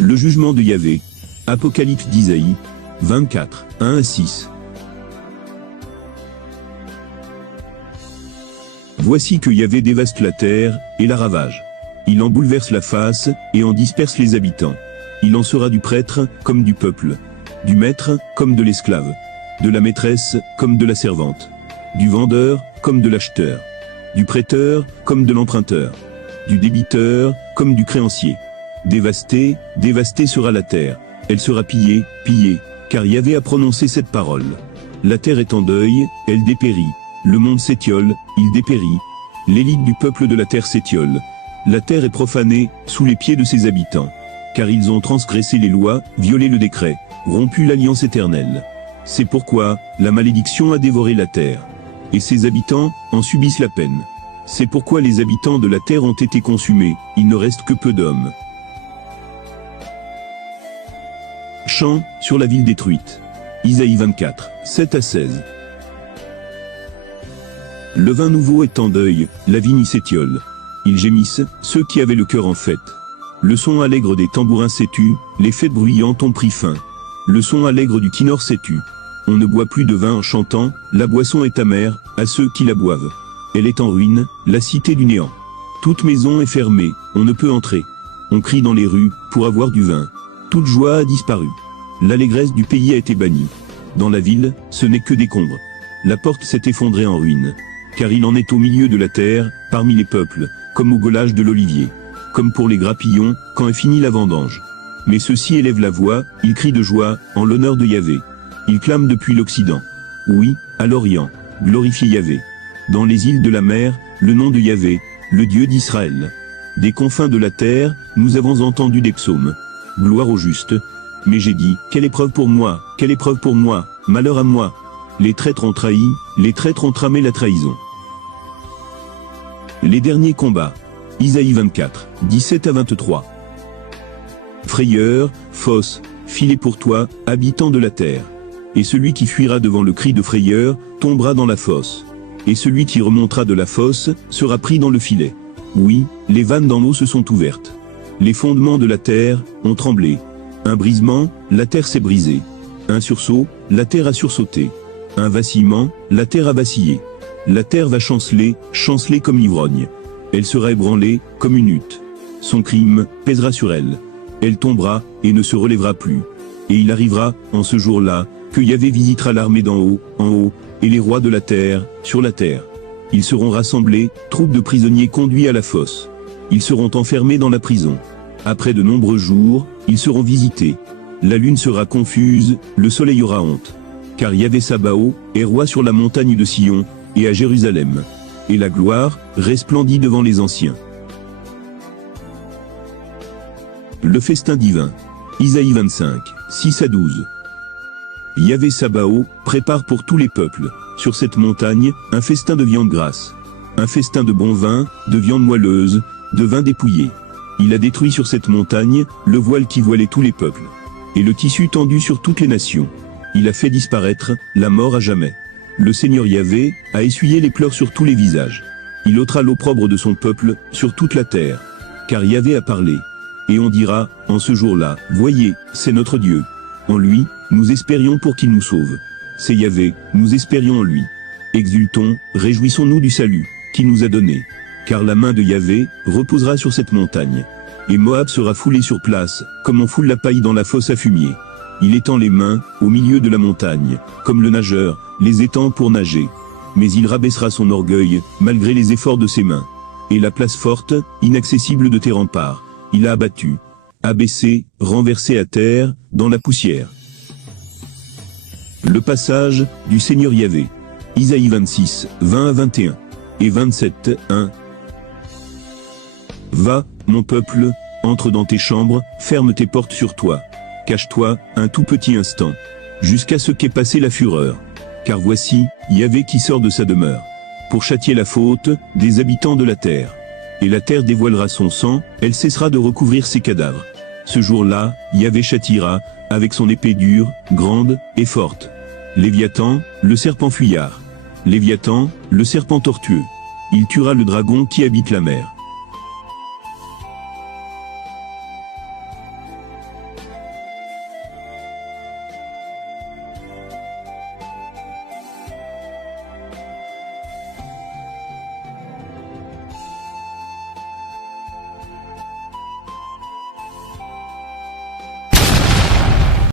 Le jugement de Yahvé. Apocalypse d'Isaïe 24, 1-6. Voici que Yahvé dévaste la terre, et la ravage. Il en bouleverse la face, et en disperse les habitants. Il en sera du prêtre, comme du peuple. Du maître, comme de l'esclave. De la maîtresse, comme de la servante. Du vendeur, comme de l'acheteur. Du prêteur, comme de l'emprunteur. Du débiteur, comme du créancier. Dévastée, dévastée sera la terre. Elle sera pillée, pillée, car Yahvé a prononcé cette parole. La terre est en deuil, elle dépérit. Le monde s'étiole, il dépérit. L'élite du peuple de la terre s'étiole. La terre est profanée, sous les pieds de ses habitants. Car ils ont transgressé les lois, violé le décret, rompu l'alliance éternelle. C'est pourquoi, la malédiction a dévoré la terre. Et ses habitants, en subissent la peine. C'est pourquoi les habitants de la terre ont été consumés, il ne reste que peu d'hommes. Chant, sur la ville détruite. Isaïe 24, 7-16. Le vin nouveau est en deuil, la vigne s'étiole. Ils gémissent, ceux qui avaient le cœur en fête. Le son allègre des tambourins s'est tu, les fêtes bruyantes ont pris fin. Le son allègre du kinnor s'est tu. On ne boit plus de vin en chantant, la boisson est amère, à ceux qui la boivent. Elle est en ruine, la cité du néant. Toute maison est fermée, on ne peut entrer. On crie dans les rues, pour avoir du vin. Toute joie a disparu. L'allégresse du pays a été bannie. Dans la ville, ce n'est que décombres. La porte s'est effondrée en ruine. Car il en est au milieu de la terre, parmi les peuples, comme au golage de l'olivier. Comme pour les grappillons, quand est finie la vendange. Mais ceux-ci élèvent la voix, ils crient de joie, en l'honneur de Yahvé. Ils clament depuis l'Occident. Oui, à l'Orient, glorifiez Yahvé. Dans les îles de la mer, le nom de Yahvé, le Dieu d'Israël. Des confins de la terre, nous avons entendu des psaumes. Gloire au juste. Mais j'ai dit, quelle épreuve pour moi, quelle épreuve pour moi, malheur à moi. Les traîtres ont trahi, les traîtres ont tramé la trahison. Les derniers combats. Isaïe 24, 17-23. Frayeur, fosse, filet pour toi, habitant de la terre. Et celui qui fuira devant le cri de frayeur, tombera dans la fosse. Et celui qui remontera de la fosse, sera pris dans le filet. Oui, les vannes dans l'eau se sont ouvertes. Les fondements de la terre, ont tremblé. Un brisement, la terre s'est brisée. Un sursaut, la terre a sursauté. Un vacillement, la terre a vacillé. La terre va chanceler, chanceler comme l'ivrogne. Elle sera ébranlée, comme une hutte. Son crime pèsera sur elle. Elle tombera, et ne se relèvera plus. Et il arrivera, en ce jour-là, que Yahvé visitera l'armée d'en haut, et les rois de la terre, sur la terre. Ils seront rassemblés, troupes de prisonniers conduits à la fosse. Ils seront enfermés dans la prison. Après de nombreux jours, ils seront visités. La lune sera confuse, le soleil aura honte. Car Yahvé Sabaoth est roi sur la montagne de Sion, et à Jérusalem. Et la gloire resplendit devant les anciens. Le festin divin. Isaïe 25, 6-12. Yahvé Sabaoth prépare pour tous les peuples, sur cette montagne, un festin de viande grasse. Un festin de bon vin, de viande moelleuse, de vin dépouillé. Il a détruit sur cette montagne, le voile qui voilait tous les peuples. Et le tissu tendu sur toutes les nations. Il a fait disparaître la mort à jamais. Le Seigneur Yahvé a essuyé les pleurs sur tous les visages. Il ôtera l'opprobre de son peuple sur toute la terre. Car Yahvé a parlé. Et on dira, en ce jour-là, voyez, c'est notre Dieu. En lui, nous espérions pour qu'il nous sauve. C'est Yahvé, nous espérions en lui. Exultons, réjouissons-nous du salut qu'il nous a donné. Car la main de Yahvé reposera sur cette montagne. Et Moab sera foulé sur place, comme on foule la paille dans la fosse à fumier. Il étend les mains, au milieu de la montagne, comme le nageur, les étend pour nager. Mais il rabaissera son orgueil, malgré les efforts de ses mains. Et la place forte, inaccessible de tes remparts, il a abattu, abaissé, renversé à terre, dans la poussière. Le passage, du Seigneur Yahvé. Isaïe 26, 20-21. Et 27, 1. Va, mon peuple, entre dans tes chambres, ferme tes portes sur toi. Cache-toi, un tout petit instant, jusqu'à ce qu'ait passé la fureur. Car voici, Yahvé qui sort de sa demeure, pour châtier la faute des habitants de la terre. Et la terre dévoilera son sang, elle cessera de recouvrir ses cadavres. Ce jour-là, Yahvé châtiera, avec son épée dure, grande et forte. Léviathan, le serpent fuyard. Léviathan, le serpent tortueux. Il tuera le dragon qui habite la mer.